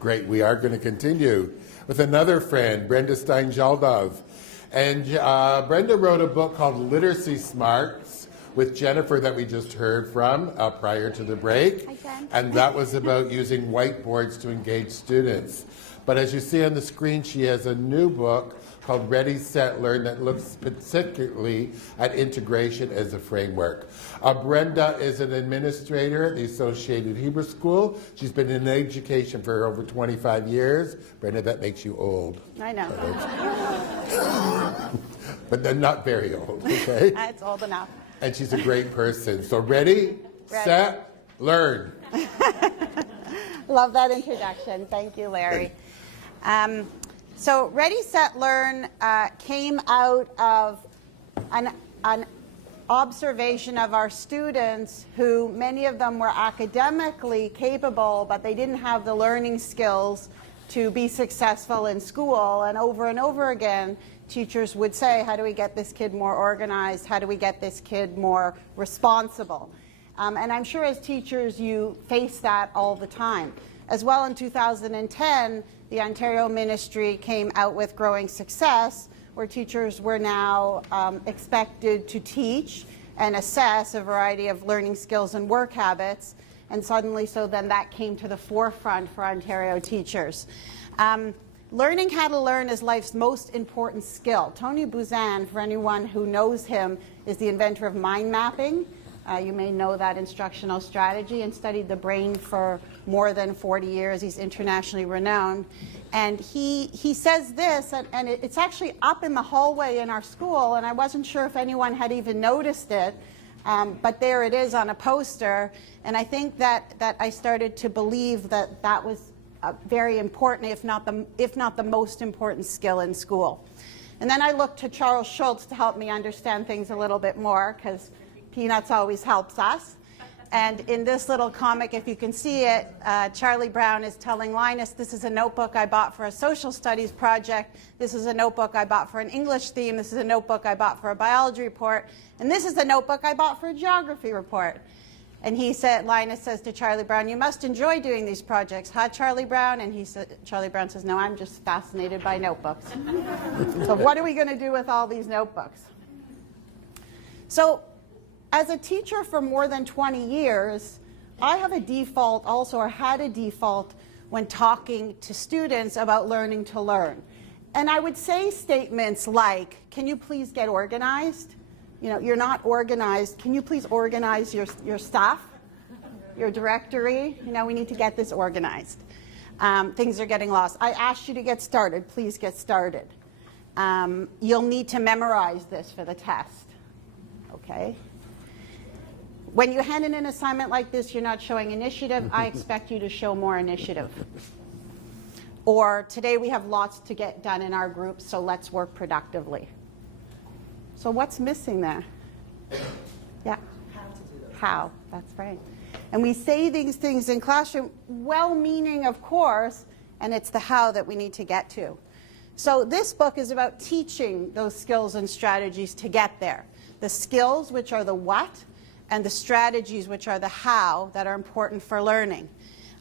Great. We are going to continue with another friend, Brenda Stein, Dzaldov. And Brenda wrote a book called Literacy Smarts with Jennifer that we just heard from prior to the break. And that was about using whiteboards to engage students. But as you see on the screen, she has a new book called Ready, Set, Learn that looks particularly at integration as a framework. Brenda is an administrator at the Associated Hebrew School. She's been in education for over 25 years. Brenda, that makes you old. I know. But then not very old, okay? It's old enough. And she's a great person. So ready, set, learn. Love that introduction. Thank you, Larry. So Ready, Set, Learn came out of an observation of our students who, many of them were academically capable, but they didn't have the learning skills to be successful in school. And over again, teachers would say, how do we get this kid more organized? How do we get this kid more responsible? And I'm sure as teachers you face that all the time. As well, in 2010, the Ontario Ministry came out with Growing Success, where teachers were now expected to teach and assess a variety of learning skills and work habits. And suddenly, so then that came to the forefront for Ontario teachers. Learning how to learn is life's most important skill. Tony Buzan, for anyone who knows him, is the inventor of mind mapping. You may know that instructional strategy, and studied the brain for more than 40 years. He's internationally renowned. And he says this, and it's actually up in the hallway in our school, and I wasn't sure if anyone had even noticed it, but there it is on a poster. And I think that I started to believe that that was very important, if not the most important skill in school. And then I looked to Charles Schultz to help me understand things a little bit more, because Peanuts always helps us. And in this little comic, if you can see it, Charlie Brown is telling Linus, this is a notebook I bought for a social studies project. This is a notebook I bought for an English theme. This is a notebook I bought for a biology report. And this is the notebook I bought for a geography report. And Linus says to Charlie Brown, you must enjoy doing these projects, huh, Charlie Brown? And Charlie Brown says, no, I'm just fascinated by notebooks. So what are we going to do with all these notebooks? So, as a teacher for more than 20 years, I have a default also, or had a default, when talking to students about learning to learn. And I would say statements like, can you please get organized? You know, you're not organized. Can you please organize your stuff, your directory? You know, we need to get this organized. Things are getting lost. I asked you to get started. Please get started. You'll need to memorize this for the test. Okay? When you hand in an assignment like this, you're not showing initiative. I expect you to show more initiative. Or today we have lots to get done in our group, so let's work productively. So what's missing there? Yeah? How to do that. How, that's right. And we say these things in classroom, well-meaning, of course, and it's the how that we need to get to. So this book is about teaching those skills and strategies to get there. The skills, which are the what, and the strategies, which are the how, that are important for learning.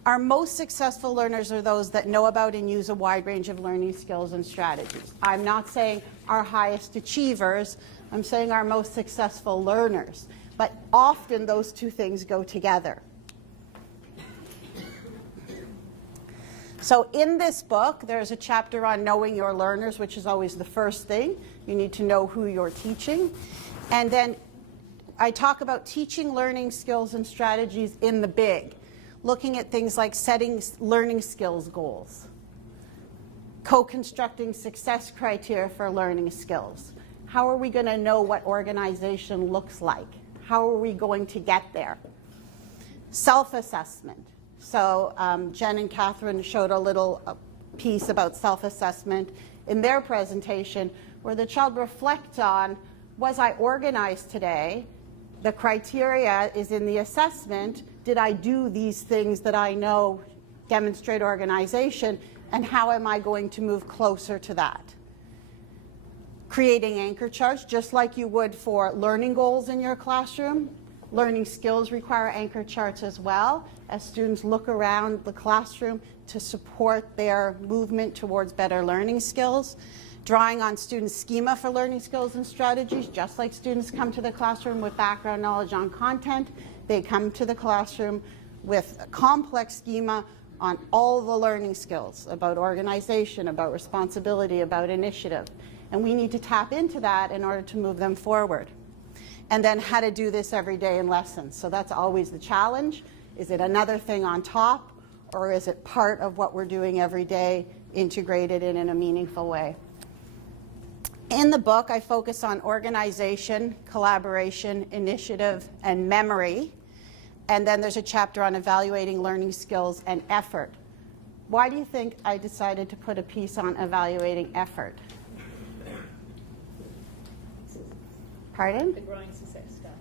Our most successful learners are those that know about and use a wide range of learning skills and strategies. I'm not saying our highest achievers, I'm saying our most successful learners. But often those two things go together. So in this book, there's a chapter on knowing your learners, which is always the first thing. You need to know who you're teaching. And then I talk about teaching learning skills and strategies in the big, looking at things like setting learning skills goals, co-constructing success criteria for learning skills. How are we going to know what organization looks like? How are we going to get there? Self-assessment. So Jen and Catherine showed a little piece about self-assessment in their presentation, where the child reflects on, was I organized today? The criteria is in the assessment. Did I do these things that I know demonstrate organization? And how am I going to move closer to that? Creating anchor charts, just like you would for learning goals in your classroom. Learning skills require anchor charts as well. As students look around the classroom, to support their movement towards better learning skills, drawing on students' schema for learning skills and strategies. Just like students come to the classroom with background knowledge on content, they come to the classroom with a complex schema on all the learning skills about organization, about responsibility, about initiative. And we need to tap into that in order to move them forward. And then how to do this every day in lessons. So that's always the challenge. Is it another thing on top, or is it part of what we're doing every day, integrated in a meaningful way? In the book, I focus on organization, collaboration, initiative, and memory. And then there's a chapter on evaluating learning skills and effort. Why do you think I decided to put a piece on evaluating effort? Pardon? The growing success stuff.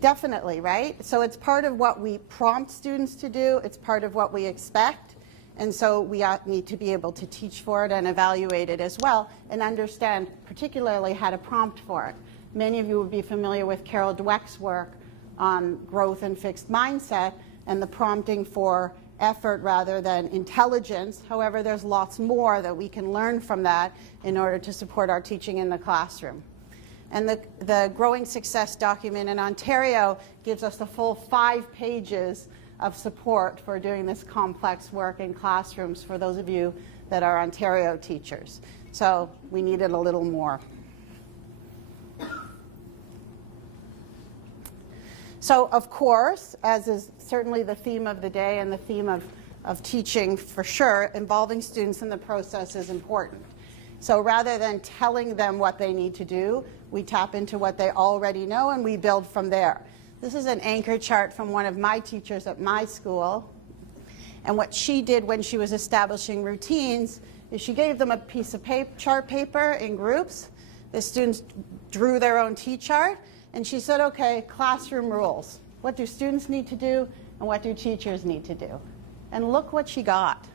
Definitely, right? So it's part of what we prompt students to do. It's part of what we expect. And so we need to be able to teach for it and evaluate it as well, and understand particularly how to prompt for it. Many of you would be familiar with Carol Dweck's work on growth and fixed mindset and the prompting for effort rather than intelligence. However, there's lots more that we can learn from that in order to support our teaching in the classroom. And the Growing Success document in Ontario gives us the full 5 pages of support for doing this complex work in classrooms for those of you that are Ontario teachers. So we needed a little more. So of course, as is certainly the theme of the day and the theme of teaching for sure, involving students in the process is important. So rather than telling them what they need to do, we tap into what they already know and we build from there. This is an anchor chart from one of my teachers at my school. And what she did when she was establishing routines is she gave them a piece of chart paper in groups. The students drew their own T-chart. And she said, okay, classroom rules. What do students need to do and what do teachers need to do? And look what she got.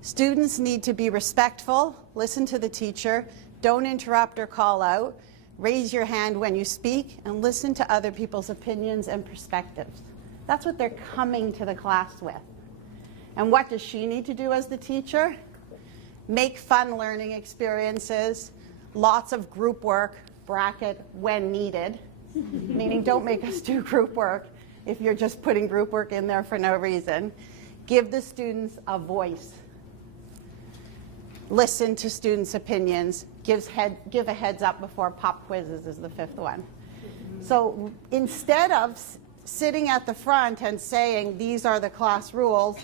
Students need to be respectful, listen to the teacher, don't interrupt or call out, raise your hand when you speak, and listen to other people's opinions and perspectives. That's what they're coming to the class with. And what does she need to do as the teacher? Make fun learning experiences, lots of group work, bracket, when needed, meaning don't make us do group work if you're just putting group work in there for no reason. Give the students a voice. Listen to students' opinions. Give a heads up before pop quizzes is the 5th one. So instead of sitting at the front and saying, these are the class rules,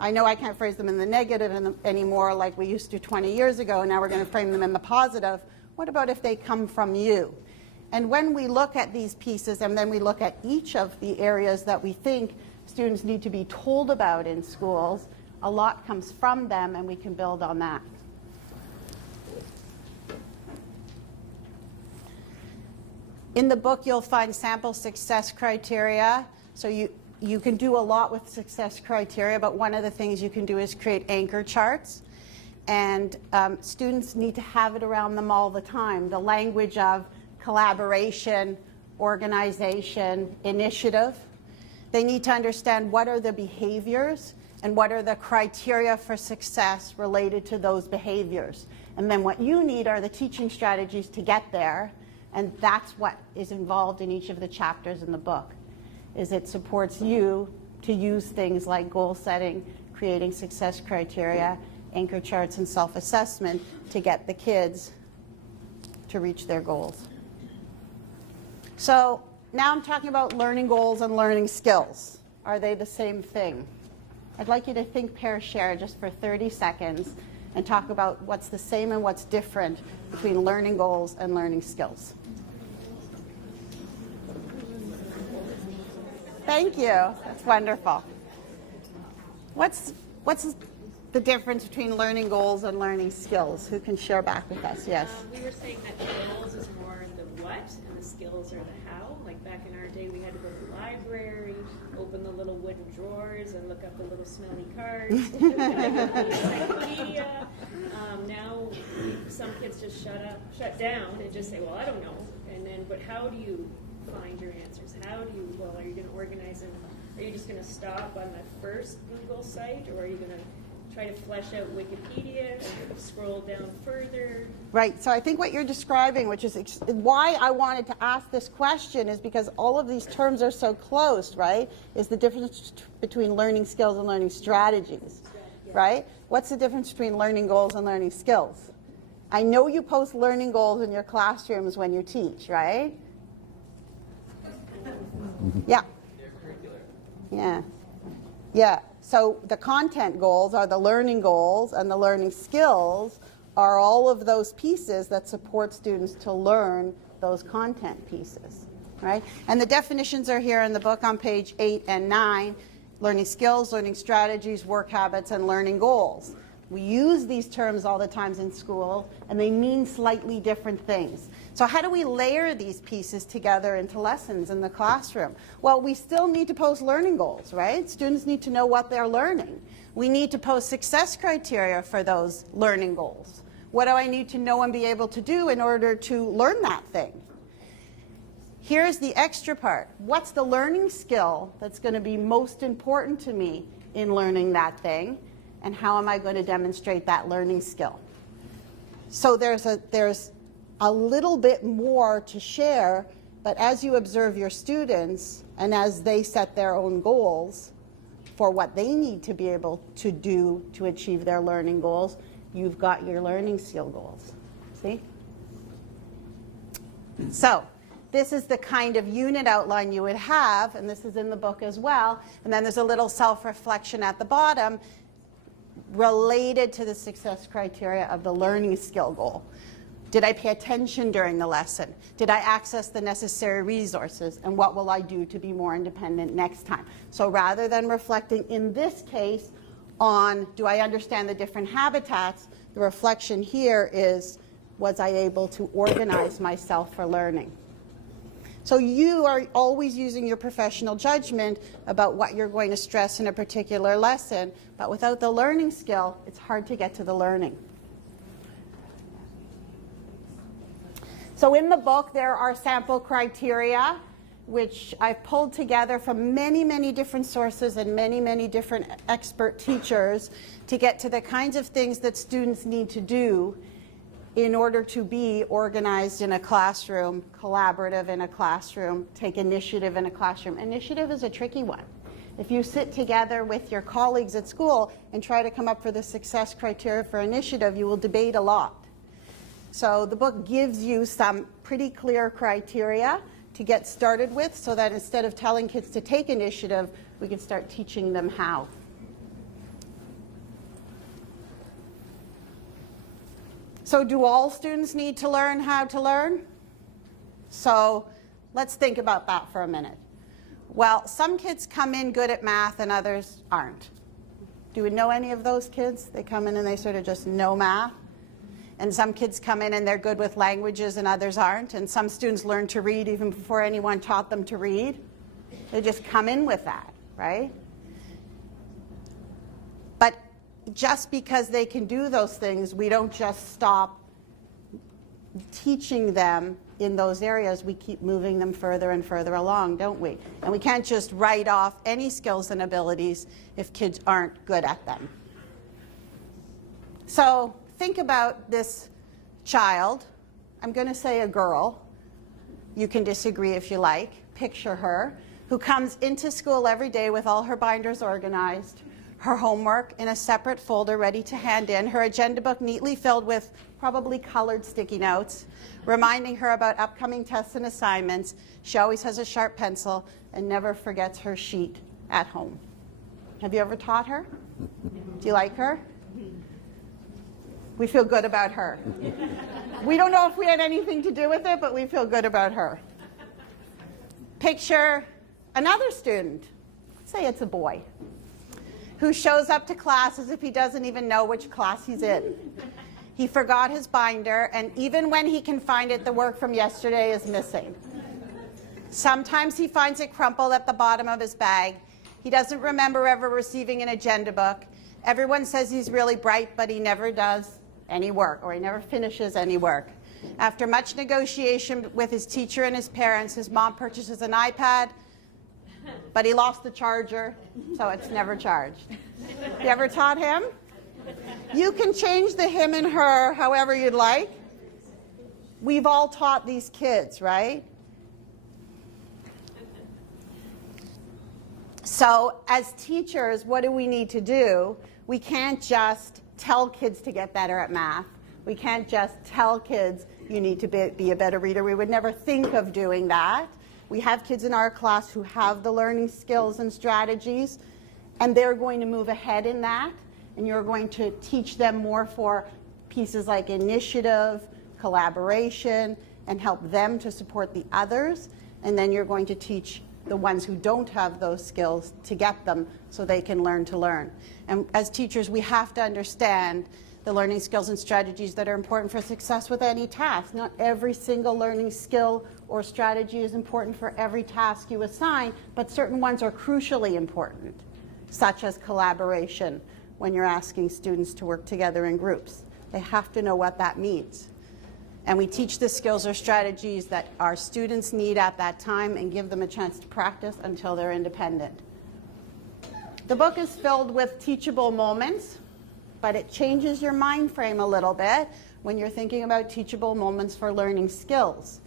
I know I can't phrase them in the negative anymore like we used to 20 years ago, now we're going to frame them in the positive. What about if they come from you? And when we look at these pieces and then we look at each of the areas that we think students need to be told about in schools, a lot comes from them and we can build on that. In the book, you'll find sample success criteria. So you can do a lot with success criteria, but one of the things you can do is create anchor charts. And students need to have it around them all the time. The language of collaboration, organization, initiative. They need to understand what are the behaviors and what are the criteria for success related to those behaviors. And then what you need are the teaching strategies to get there. And that's what is involved in each of the chapters in the book, is it supports you to use things like goal setting, creating success criteria, anchor charts, and self-assessment to get the kids to reach their goals. So now I'm talking about learning goals and learning skills. Are they the same thing? I'd like you to think, pair, share just for 30 seconds and talk about what's the same and what's different between learning goals and learning skills. Thank you. That's wonderful. What's the difference between learning goals and learning skills? Who can share back with us? Yes. We were saying that the goals is more the what and the skills are the how. Like back in our day, we had to go to the library, open the little wooden drawers and look up the little smelly cards. Encyclopedia. Now some kids just shut down and just say, well, I don't know. And then, but how do you find your answers? How do you, well, are you going to organize them Are you just going to stop on the first Google site, or are you going to try to flesh out Wikipedia and scroll down further? Right, so I think what you're describing, which is why I wanted to ask this question, is because all of these terms are so close, right? Is the difference between learning skills and learning strategies, right? What's the difference between learning goals and learning skills? I know you post learning goals in your classrooms when you teach, right? Yeah. Yeah. Yeah. So the content goals are the learning goals, and the learning skills are all of those pieces that support students to learn those content pieces, right? And the definitions are here in the book on page 8 and 9. Learning skills, learning strategies, work habits, and learning goals. We use these terms all the times in school, and they mean slightly different things. So how do we layer these pieces together into lessons in the classroom? Well, we still need to post learning goals, right? Students need to know what they're learning. We need to post success criteria for those learning goals. What do I need to know and be able to do in order to learn that thing? Here's the extra part. What's the learning skill that's going to be most important to me in learning that thing? And how am I going to demonstrate that learning skill? So there's a little bit more to share, but as you observe your students and as they set their own goals for what they need to be able to do to achieve their learning goals, you've got your learning skill goals. See? So this is the kind of unit outline you would have, and this is in the book as well. And then there's a little self-reflection at the bottom related to the success criteria of the learning skill goal. Did I pay attention during the lesson? Did I access the necessary resources? And what will I do to be more independent next time? So rather than reflecting in this case on, do I understand the different habitats, the reflection here is, was I able to organize myself for learning? So you are always using your professional judgment about what you're going to stress in a particular lesson, but without the learning skill, it's hard to get to the learning. So in the book, there are sample criteria, which I've pulled together from many, many different sources and many, many different expert teachers to get to the kinds of things that students need to do in order to be organized in a classroom, collaborative in a classroom, take initiative in a classroom. Initiative is a tricky one. If you sit together with your colleagues at school and try to come up with the success criteria for initiative, you will debate a lot. So the book gives you some pretty clear criteria to get started with, so that instead of telling kids to take initiative, we can start teaching them how. So do all students need to learn how to learn? So let's think about that for a minute. Well, some kids come in good at math and others aren't. Do we know any of those kids? They come in and they sort of just know math. And some kids come in and they're good with languages and others aren't. And some students learn to read even before anyone taught them to read. They just come in with that, right? But just because they can do those things, we don't just stop teaching them in those areas. We keep moving them further and further along, don't we? And we can't just write off any skills and abilities if kids aren't good at them. So think about this child. I'm going to say a girl. You can disagree if you like. Picture her, who comes into school every day with all her binders organized, her homework in a separate folder ready to hand in, her agenda book neatly filled with probably colored sticky notes, reminding her about upcoming tests and assignments. She always has a sharp pencil and never forgets her sheet at home. Have you ever taught her? Do you like her? We feel good about her. We don't know if we had anything to do with it, but we feel good about her. Picture another student, let's say it's a boy, who shows up to class as if he doesn't even know which class he's in. He forgot his binder, and even when he can find it, the work from yesterday is missing. Sometimes he finds it crumpled at the bottom of his bag. He doesn't remember ever receiving an agenda book. Everyone says he's really bright, but he never does any work, or he never finishes any work. After much negotiation with his teacher and his parents, his mom purchases an iPad, but he lost the charger, so it's never charged. You ever taught him? You can change the him and her however you'd like. We've all taught these kids, right? So as teachers, what do we need to do? We can't just tell kids to get better at math. We can't just tell kids you need to be a better reader. We would never think of doing that. We have kids in our class who have the learning skills and strategies, and they're going to move ahead in that. And you're going to teach them more for pieces like initiative, collaboration, and help them to support the others. And then you're going to teach the ones who don't have those skills to get them so they can learn to learn. And as teachers, we have to understand the learning skills and strategies that are important for success with any task. Not every single learning skill or strategy is important for every task you assign, but certain ones are crucially important, such as collaboration when you're asking students to work together in groups. They have to know what that means. And we teach the skills or strategies that our students need at that time and give them a chance to practice until they're independent. The book is filled with teachable moments, but it changes your mind frame a little bit when you're thinking about teachable moments for learning skills.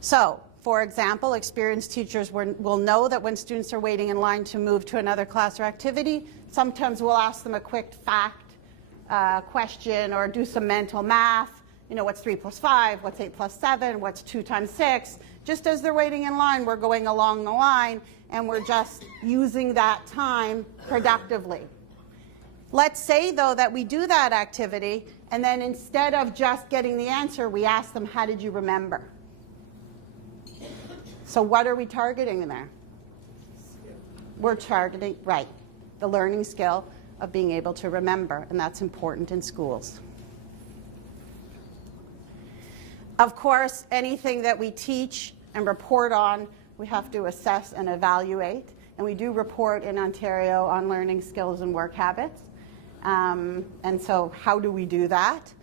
So, for example, experienced teachers will know that when students are waiting in line to move to another class or activity, sometimes we'll ask them a quick fact question or do some mental math. You know, what's 3 plus 5? What's 8 plus 7? What's 2 times 6? Just as they're waiting in line, we're going along the line, and we're just using that time productively. Let's say, though, that we do that activity, and then instead of just getting the answer, we ask them, how did you remember? So what are we targeting there? We're targeting, right, the learning skill of being able to remember, and that's important in schools. Of course, anything that we teach and report on, we have to assess and evaluate. And we do report in Ontario on learning skills and work habits. And so how do we do that?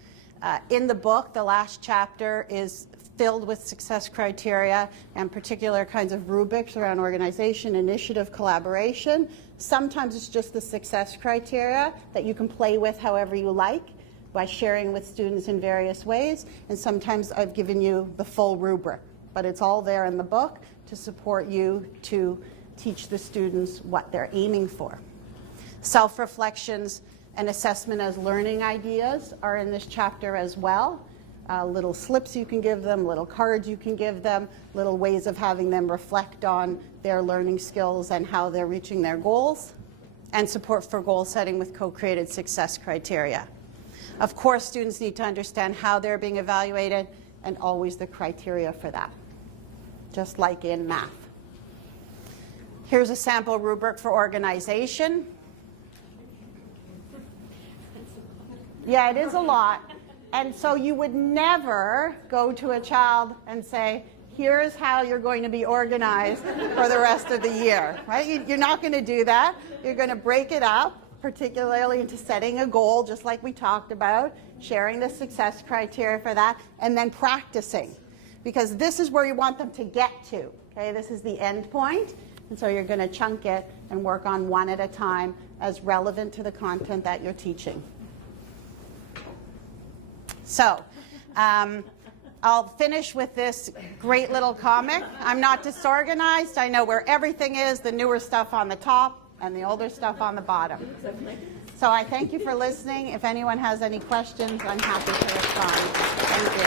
In the book, the last chapter is filled with success criteria and particular kinds of rubrics around organization, initiative, collaboration. Sometimes it's just the success criteria that you can play with however you like by sharing with students in various ways. And sometimes I've given you the full rubric, but it's all there in the book to support you to teach the students what they're aiming for. Self-reflections and assessment as learning ideas are in this chapter as well. Little slips you can give them, little cards you can give them, little ways of having them reflect on their learning skills and how they're reaching their goals, and support for goal setting with co-created success criteria. Of course, students need to understand how they're being evaluated and always the criteria for that, just like in math. Here's a sample rubric for organization. Yeah, it is a lot. And so you would never go to a child and say, here's how you're going to be organized for the rest of the year, right? You're not going to do that. You're going to break it up, particularly into setting a goal, just like we talked about, sharing the success criteria for that, and then practicing. Because this is where you want them to get to, okay? This is the end point. And so you're going to chunk it and work on one at a time as relevant to the content that you're teaching. So, I'll finish with this great little comic. I'm not disorganized. I know where everything is, the newer stuff on the top and the older stuff on the bottom. So I thank you for listening. If anyone has any questions, I'm happy to respond. Thank you.